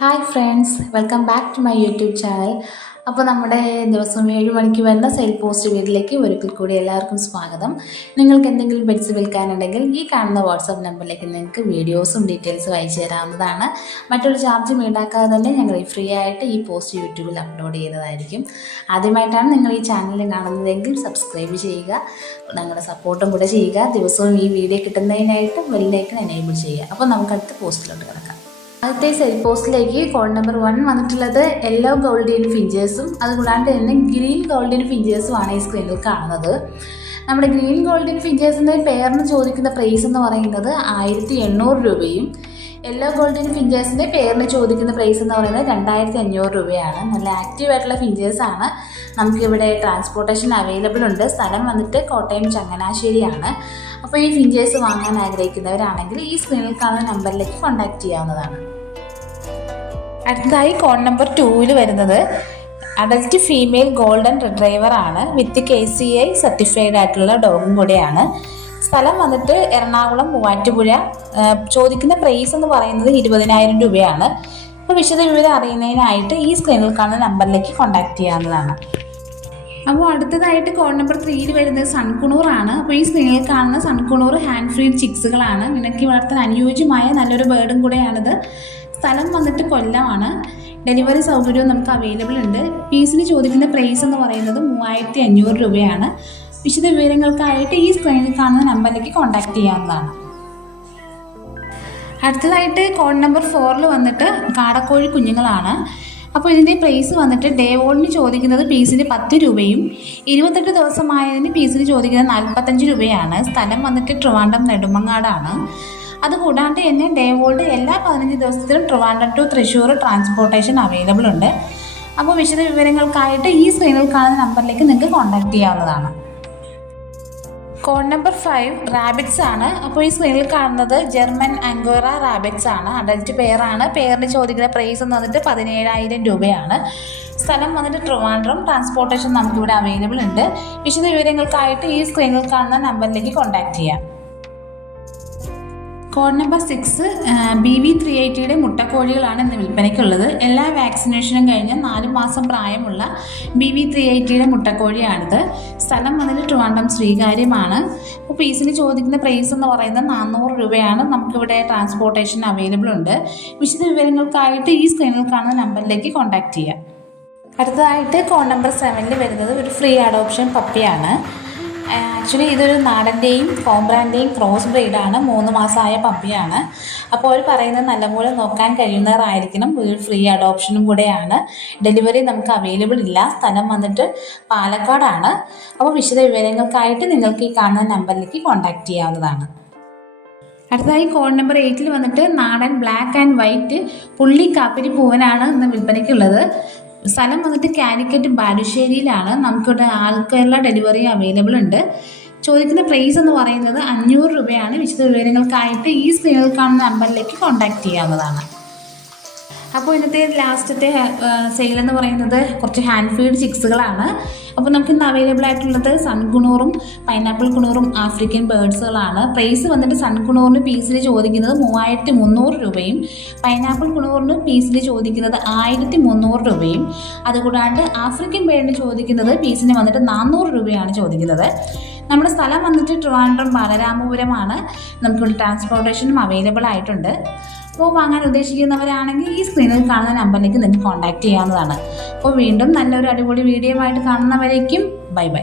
Hi friends, welcome back to my YouTube channel. അപ്പോൾ നമ്മുടെ ദിവസം 7 മണിക്ക് വരുന്ന സെയിൽ പോസ്റ്റ് വീഡിയോയിലേക്ക് ഒരിക്കൽ കൂടി എല്ലാവർക്കും സ്വാഗതം. നിങ്ങൾക്ക് എന്തെങ്കിലും പെറ്റ്സ് വിൽക്കാനുണ്ടെങ്കിൽ ഈ കാണുന്ന വാട്സാപ്പ് നമ്പറിലേക്ക് നിങ്ങൾക്ക് വീഡിയോസും ഡീറ്റെയിൽസും അയച്ചു തരാവുന്നതാണ്. മറ്റൊരു ചാർജും ഈടാക്കാതെ തന്നെ ഞങ്ങൾ ഫ്രീ ആയിട്ട് ഈ പോസ്റ്റ് യൂട്യൂബിൽ അപ്ലോഡ് ചെയ്യുന്നതായിരിക്കും. ആദ്യമായിട്ടാണ് നിങ്ങൾ ഈ ചാനൽ കാണുന്നതെങ്കിൽ സബ്സ്ക്രൈബ് ചെയ്യുക, ഞങ്ങളുടെ സപ്പോർട്ടും കൂടെ ചെയ്യുക. ദിവസവും ഈ വീഡിയോ കിട്ടുന്നതിനായിട്ട് ബെല്ലൈക്കൺ എനേബിൾ ചെയ്യുക. അപ്പോൾ നമുക്ക് അടുത്ത പോസ്റ്റിലോട്ട് കിടക്കാം. ആദ്യത്തെ സെയിൽ പോസ്റ്റിലേക്ക് കോഡ് നമ്പർ 1 വന്നിട്ടുള്ളത് യെല്ലോ ഗോൾഡിയൻ ഫിഞ്ചേഴ്സും അതുകൂടാണ്ട് തന്നെ ഗ്രീൻ ഗോൾഡിയൻ ഫിഞ്ചേഴ്സുമാണ് ഈ സ്ക്രീനിൽ കാണുന്നത്. നമ്മുടെ ഗ്രീൻ ഗോൾഡിയൻ ഫിഞ്ചേഴ്സിൻ്റെ പെയറിന് ചോദിക്കുന്ന പ്രൈസ് എന്ന് പറയുന്നത് 1800 രൂപയും യെല്ലോ ഗോൾഡിയൻ ഫിഞ്ചേഴ്സിൻ്റെ പെയറിന് ചോദിക്കുന്ന പ്രൈസ് എന്ന് പറയുന്നത് 2500 രൂപയാണ്. നല്ല ആക്റ്റീവ് ആയിട്ടുള്ള ഫിഞ്ചേഴ്സാണ്. നമുക്കിവിടെ ട്രാൻസ്പോർട്ടേഷൻ അവൈലബിൾ ഉണ്ട്. സ്ഥലം വന്നിട്ട് കോട്ടയം ചങ്ങനാശ്ശേരിയാണ്. അപ്പോൾ ഈ ഫിഞ്ചേഴ്സ് വാങ്ങാൻ ആഗ്രഹിക്കുന്നവരാണെങ്കിൽ ഈ സ്ക്രീനിൽ കാണുന്ന നമ്പറിലേക്ക് കോൺടാക്ട് ചെയ്യാവുന്നതാണ്. അടുത്തതായി കോഡ് നമ്പർ 2 വരുന്നത് അഡൽറ്റ് ഫീമെയിൽ ഗോൾഡൻ റിട്രൈവർ ആണ്. വിത്ത് KCI സർട്ടിഫൈഡ് ആയിട്ടുള്ള ഡോഗും കൂടെയാണ്. സ്ഥലം വന്നിട്ട് എറണാകുളം മൂവാറ്റുപുഴ. ചോദിക്കുന്ന പ്രൈസ് എന്ന് പറയുന്നത് 20,000 രൂപയാണ്. അപ്പോൾ വിശദ വിവരം അറിയുന്നതിനായിട്ട് ഈ സ്ക്രീനിൽ കാണുന്ന നമ്പറിലേക്ക് കോൺടാക്ട് ചെയ്യാവുന്നതാണ്. അപ്പോൾ അടുത്തതായിട്ട് കോഡ് നമ്പർ 3 വരുന്നത് സൺകുണൂർ ആണ്. അപ്പോൾ ഈ സ്ക്രീനിൽ കാണുന്ന സൺകുണൂർ ഹാൻഡ് ഫീഡ് ചിക്സുകളാണ്. ഇണക്കി വളർത്താൻ അനുയോജ്യമായ നല്ലൊരു ബേർഡും കൂടെയാണിത്. സ്ഥലം വന്നിട്ട് കൊല്ലമാണ്. ഡെലിവറി സൗകര്യവും നമുക്ക് അവൈലബിൾ ഉണ്ട്. പീസിന് ചോദിക്കുന്ന പ്രൈസ് എന്ന് പറയുന്നത് 3500 രൂപയാണ്. വിശദ വിവരങ്ങൾക്കായിട്ട് ഈ സ്ക്രീനിൽ കാണുന്ന നമ്പറിലേക്ക് കോൺടാക്ട് ചെയ്യാവുന്നതാണ്. അടുത്തതായിട്ട് കോഡ് നമ്പർ 4 വന്നിട്ട് കാടക്കോഴി കുഞ്ഞുങ്ങളാണ്. അപ്പോൾ ഇതിൻ്റെ പ്രൈസ് വന്നിട്ട് ഡേ ഓണിന് ചോദിക്കുന്നത് പീസിന് 10 രൂപയും 28 ദിവസമായതിന് പീസിന് ചോദിക്കുന്നത് 45 രൂപയാണ്. സ്ഥലം വന്നിട്ട് ട്രിവാൻഡ്രം നെടുമങ്ങാടാണ്. അതുകൂടാണ്ട് തന്നെ ഡേ ഓൾഡ് എല്ലാ 15 ദിവസത്തിലും Trivandrum to Thrissur transportation available ഉണ്ട്. അപ്പോൾ വിശദ വിവരങ്ങൾക്കായിട്ട് ഈ സ്ക്രീനിൽ കാണുന്ന നമ്പറിലേക്ക് നിങ്ങൾക്ക് കോൺടാക്ട് ചെയ്യാവുന്നതാണ്. കോഡ് നമ്പർ 5 റാബിറ്റ്സ് ആണ്. അപ്പോൾ ഈ സ്ക്രീനിൽ കാണുന്നത് ജർമ്മൻ ആംഗോറ റാബിറ്റ്സ് ആണ്. അഡൽറ്റ് പെയറാണ്. പെയറിന് ചോദിക്കുന്ന പ്രൈസ് എന്ന് വന്നിട്ട് 17,000 രൂപയാണ്. സ്ഥലം വന്നിട്ട് ട്രിവാൻഡ്രം. ട്രാൻസ്പോർട്ടേഷൻ നമുക്കിവിടെ അവൈലബിൾ ഉണ്ട്. വിശദ വിവരങ്ങൾക്കായിട്ട് ഈ സ്ക്രീനിൽ കാണുന്ന നമ്പറിലേക്ക് കോൺടാക്ട് ചെയ്യാം. കോഡ് നമ്പർ 6 BV380 മുട്ടക്കോഴികളാണ് ഇന്ന് വിൽപ്പനയ്ക്കുള്ളത്. എല്ലാ വാക്സിനേഷനും കഴിഞ്ഞ് 4 മാസം പ്രായമുള്ള BV380 മുട്ടക്കോഴിയാണിത്. സ്ഥലം വന്നിട്ട് ട്രിവാൻഡ്രം ശ്രീകാര്യമാണ്. അപ്പോൾ പീസിന് ചോദിക്കുന്ന പ്രൈസ് എന്ന് പറയുന്നത് 400 രൂപയാണ്. നമുക്കിവിടെ ട്രാൻസ്പോർട്ടേഷൻ അവൈലബിൾ ഉണ്ട്. വിശദ വിവരങ്ങൾക്കായിട്ട് ഈ സ്ക്രീനിൽ കാണുന്ന നമ്പറിലേക്ക് കോൺടാക്ട് ചെയ്യാം. അടുത്തതായിട്ട് കോഡ് നമ്പർ 7 വരുന്നത് ഒരു ഫ്രീ അഡോപ്ഷൻ പപ്പിയാണ്. ആക്ച്വലി ഇതൊരു നാടൻ്റെയും കോംബ്രാൻ്റെയും ക്രോസ് ബ്രീഡാണ്. 3 മാസമായ പപ്പിയാണ്. അപ്പോൾ അവർ പറയുന്നത് നല്ലപോലെ നോക്കാൻ കഴിയുന്നവരായിരിക്കണം. ഒരു ഫ്രീ അഡോപ്ഷനും കൂടെയാണ്. ഡെലിവറി നമുക്ക് അവൈലബിൾ ഇല്ല. സ്ഥലം വന്നിട്ട് പാലക്കാടാണ്. അപ്പോൾ വിശദ വിവരങ്ങൾക്കായിട്ട് നിങ്ങൾക്ക് ഈ കാണുന്ന നമ്പറിലേക്ക് കോൺടാക്ട് ചെയ്യാവുന്നതാണ്. അടുത്തതായി കോഡ് നമ്പർ 8 വന്നിട്ട് നാടൻ ബ്ലാക്ക് ആൻഡ് വൈറ്റ് പുള്ളി കാപ്പിരി പൂവനാണ് ഇന്ന് വിൽപ്പനയ്ക്കുള്ളത്. സ്ഥലം വന്നിട്ട് കാലിക്കറ്റ് ബാലുശ്ശേരിയിലാണ്. നമുക്കിവിടെ ആൾ കേരള ഡെലിവറി അവൈലബിൾ ഉണ്ട്. ചോദിക്കുന്ന പ്രൈസ് എന്ന് പറയുന്നത് 500 രൂപയാണ്. വിശദ വിവരങ്ങൾക്കായിട്ട് ഈ സ്ക്രീനിൽ കാണുന്ന നമ്പറിലേക്ക് കോൺടാക്ട് ചെയ്യാവുന്നതാണ്. അപ്പോൾ ഇന്നത്തെ ലാസ്റ്റത്തെ സെയിൽ എന്ന് പറയുന്നത് കുറച്ച് ഹാൻഡ് ഫീഡ് ചിക്സുകളാണ്. അപ്പോൾ നമുക്ക് ഇന്ന് അവൈലബിൾ ആയിട്ടുള്ളത് സൺകുണൂറും പൈനാപ്പിൾ കുണൂറും ആഫ്രിക്കൻ ബേർഡ്സുകളാണ്. പ്രൈസ് വന്നിട്ട് സൺകുണൂറിന് പീസിൽ ചോദിക്കുന്നത് 3300 രൂപയും പൈനാപ്പിൾ കുണൂറിന് പീസിൽ ചോദിക്കുന്നത് 1300 രൂപയും അതുകൂടാണ്ട് ആഫ്രിക്കൻ ബേർഡിന് ചോദിക്കുന്നത് പീസിന് വന്നിട്ട് 400 രൂപയാണ് ചോദിക്കുന്നത്. നമ്മുടെ സ്ഥലം വന്നിട്ട് ട്രിവാൻഡ്രം ബാലരാമപുരമാണ്. നമുക്കിവിടെ ട്രാൻസ്പോർട്ടേഷനും അവൈലബിൾ ആയിട്ടുണ്ട്. അപ്പോൾ വാങ്ങാൻ ഉദ്ദേശിക്കുന്നവരാണെങ്കിൽ ഈ സ്ക്രീനിൽ കാണുന്ന നമ്പറിലേക്ക് നിങ്ങൾക്ക് കോൺടാക്ട് ചെയ്യാവുന്നതാണ്. അപ്പോൾ വീണ്ടും നല്ലൊരു അടിപൊളി വീഡിയോ ആയിട്ട് കാണുന്നവരേക്കും ബൈ ബൈ.